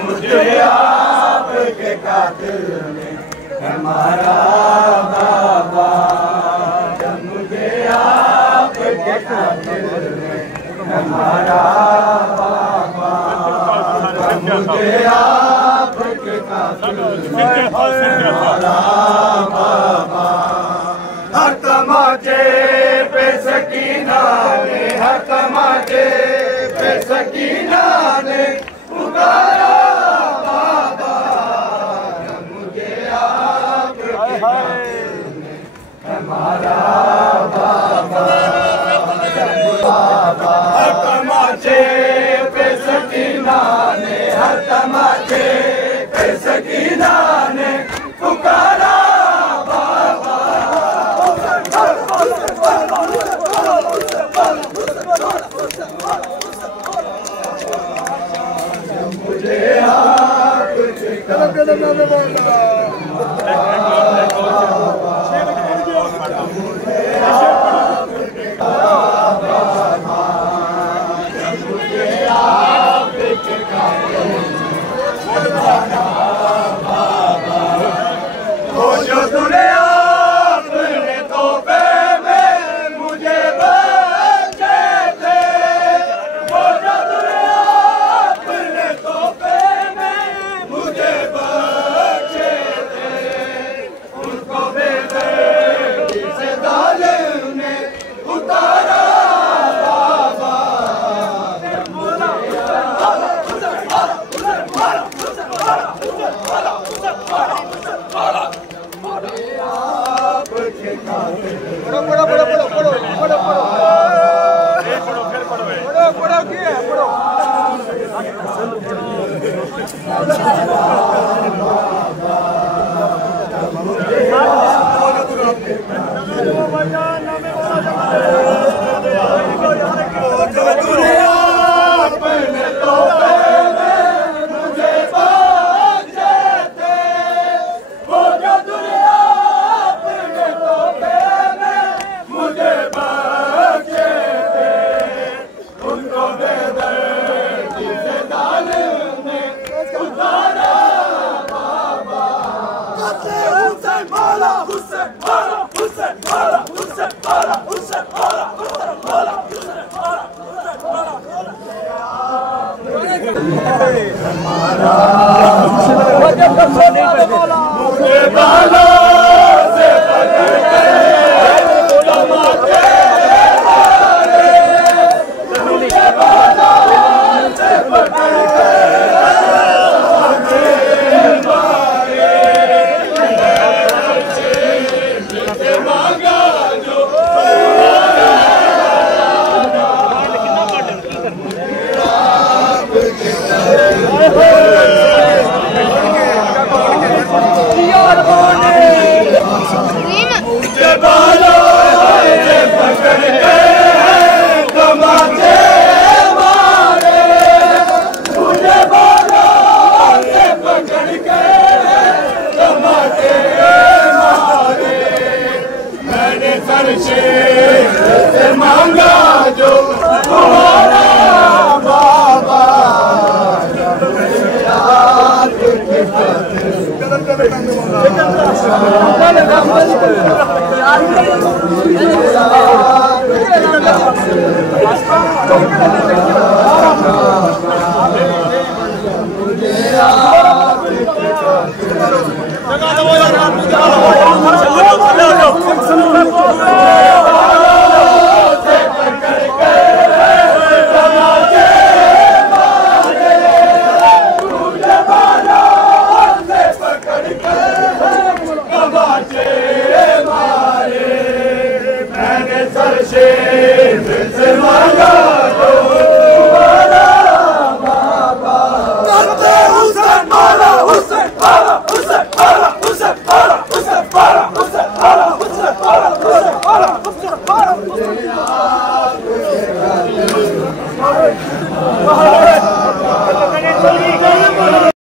मुझे आपके कातिल में हमारा बाबा, मुझे आपके कातिल में हमारा बाबा, मुझे आपके कातिल में हमारा बाबा। हर तमाचे पे सकीना ने, हर तमाचे पे सकीना ने पुकारा बाबा, मुझे आपके कातिल में हमारा बाबा, बाबा। हर तमाचे पे सकीना ने, हर तमाचे पे सकीना ने पुकारा बाबा, मुझे आपके कातिल मांगा जो हमारा बाबा, जगह